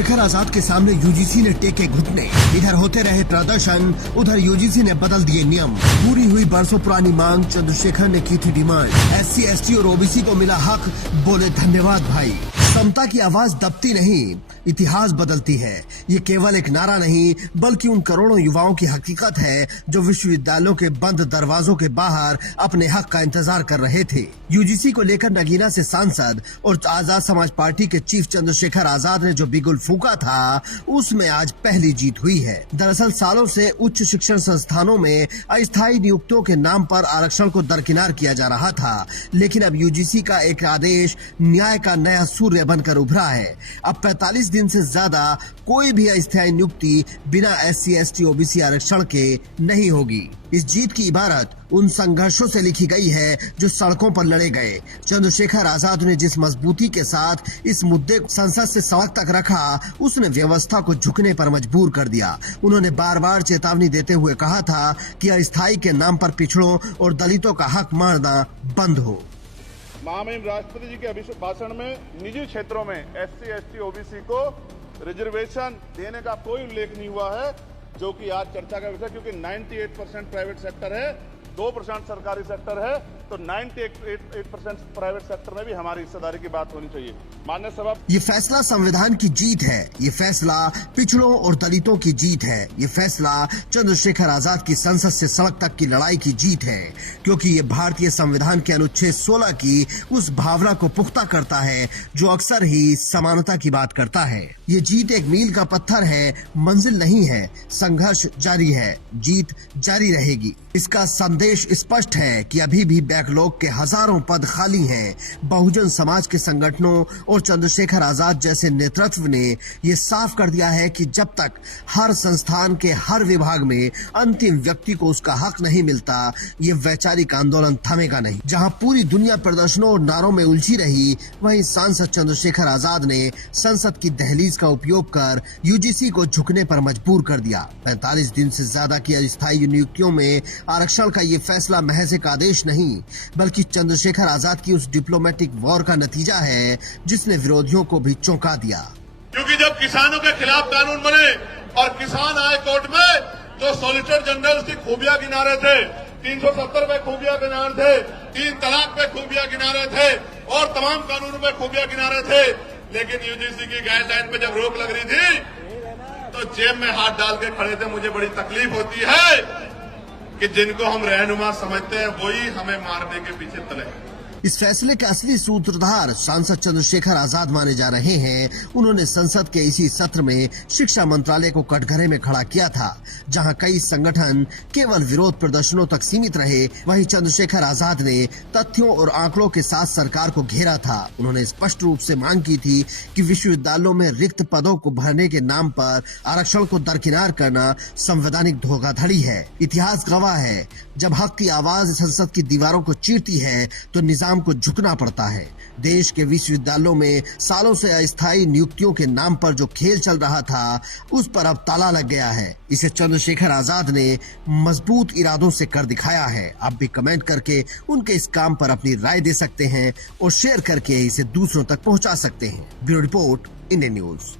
चंद्रशेखर आजाद के सामने यूजीसी ने टेके घुटने। इधर होते रहे प्रदर्शन, उधर यूजीसी ने बदल दिए नियम। पूरी हुई बरसों पुरानी मांग, चंद्रशेखर ने की थी डिमांड। SC, ST और OBC को मिला हक, बोले धन्यवाद भाई। समता की आवाज दबती नहीं, इतिहास बदलती है। ये केवल एक नारा नहीं, बल्कि उन करोड़ों युवाओं की हकीकत है जो विश्वविद्यालयों के बंद दरवाजों के बाहर अपने हक का इंतजार कर रहे थे। यूजीसी को लेकर नगीना से सांसद और आजाद समाज पार्टी के चीफ चंद्रशेखर आजाद ने जो बिगुल फूंका था, उसमें आज पहली जीत हुई है। दरअसल सालों से उच्च शिक्षण संस्थानों में अस्थायी नियुक्तियों के नाम पर आरक्षण को दरकिनार किया जा रहा था, लेकिन अब यूजीसी का एक आदेश न्याय का नया सूर्य बनकर उभरा है। अब 45 दिन से ज्यादा कोई भी अस्थायी नियुक्ति बिना SC, ST, OBC आरक्षण के नहीं होगी। इस जीत की इबारत उन संघर्षों से लिखी गई है जो सड़कों पर लड़े गए। चंद्रशेखर आजाद ने जिस मजबूती के साथ इस मुद्दे को संसद से सड़क तक रखा, उसने व्यवस्था को झुकने पर मजबूर कर दिया। उन्होंने बार बार चेतावनी देते हुए कहा था कि अस्थायी के नाम पर पिछड़ों और दलितों का हक मारना बंद हो। महामहिम राष्ट्रपति जी के भाषण में निजी क्षेत्रों में SC, ST, OBC को रिजर्वेशन देने का कोई उल्लेख नहीं हुआ है, जो कि आज चर्चा का विषय, क्योंकि 98% प्राइवेट सेक्टर है, 2% सरकारी सेक्टर है, तो 98% प्राइवेट सेक्टर में भी हमारी हिस्सेदारी की बात होनी चाहिए। माननीय सभा, ये फैसला संविधान की जीत है, ये फैसला पिछड़ों और दलितों की जीत है, ये फैसला चंद्रशेखर आजाद की संसद से सड़क तक की लड़ाई की जीत है, क्योंकि ये भारतीय संविधान के अनुच्छेद 16 की उस भावना को पुख्ता करता है जो अक्सर ही समानता की बात करता है। ये जीत एक मील का पत्थर है, मंजिल नहीं है। संघर्ष जारी है, जीत जारी रहेगी। इसका संदेश स्पष्ट है कि अभी भी बैकलॉग के हजारों पद खाली हैं। बहुजन समाज के संगठनों और चंद्रशेखर आजाद जैसे नेतृत्व ने ये साफ कर दिया है कि जब तक हर संस्थान के हर विभाग में अंतिम व्यक्ति को उसका हक नहीं मिलता, ये वैचारिक आंदोलन थमेगा नहीं। जहां पूरी दुनिया प्रदर्शनों और नारों में उलझी रही, वहीं सांसद चंद्रशेखर आजाद ने संसद की दहलीज का उपयोग कर यूजीसी को झुकने पर मजबूर कर दिया। 45 दिन से ज्यादा की अस्थायी नियुक्तियों में आरक्षण का ये फैसला महज एक आदेश नहीं, बल्कि चंद्रशेखर आजाद की उस डिप्लोमेटिक वॉर का नतीजा है जिसने विरोधियों को भी चौंका दिया। क्योंकि जब किसानों के खिलाफ कानून बने और किसान आए कोर्ट में, तो सॉलिसिटर जनरल की खूबियां गिना रहे थे, 370 पे खूबियां गिना रहे थे, 3 तलाक पे खूबियां गिना रहे थे और तमाम कानूनों पे खूबियां गिना रहे थे। लेकिन यूजीसी की गाइडलाइन पे जब रोक लग रही थी, तो जेब में हाथ डाल के खड़े थे। मुझे बड़ी तकलीफ होती है कि जिनको हम रहनुमा समझते हैं, वही हमें मारने के पीछे तले हैं। इस फैसले के असली सूत्रधार सांसद चंद्रशेखर आजाद माने जा रहे हैं। उन्होंने संसद के इसी सत्र में शिक्षा मंत्रालय को कटघरे में खड़ा किया था, जहां कई संगठन केवल विरोध प्रदर्शनों तक सीमित रहे। वहीं चंद्रशेखर आजाद ने तथ्यों और आंकड़ों के साथ सरकार को घेरा था। उन्होंने स्पष्ट रूप से मांग की थी कि विश्वविद्यालयों में रिक्त पदों को भरने के नाम पर आरक्षण को दरकिनार करना संवैधानिक धोखाधड़ी है। इतिहास गवाह है, जब हक की आवाज संसद की दीवारों को चीरती है तो निजाम को झुकना पड़ता है। देश के विश्वविद्यालयों में सालों से अस्थायी नियुक्तियों के नाम पर जो खेल चल रहा था, उस पर अब ताला लग गया है। इसे चंद्रशेखर आजाद ने मजबूत इरादों से कर दिखाया है। आप भी कमेंट करके उनके इस काम पर अपनी राय दे सकते हैं और शेयर करके इसे दूसरों तक पहुंचा सकते हैं। Bureau report, Indian news.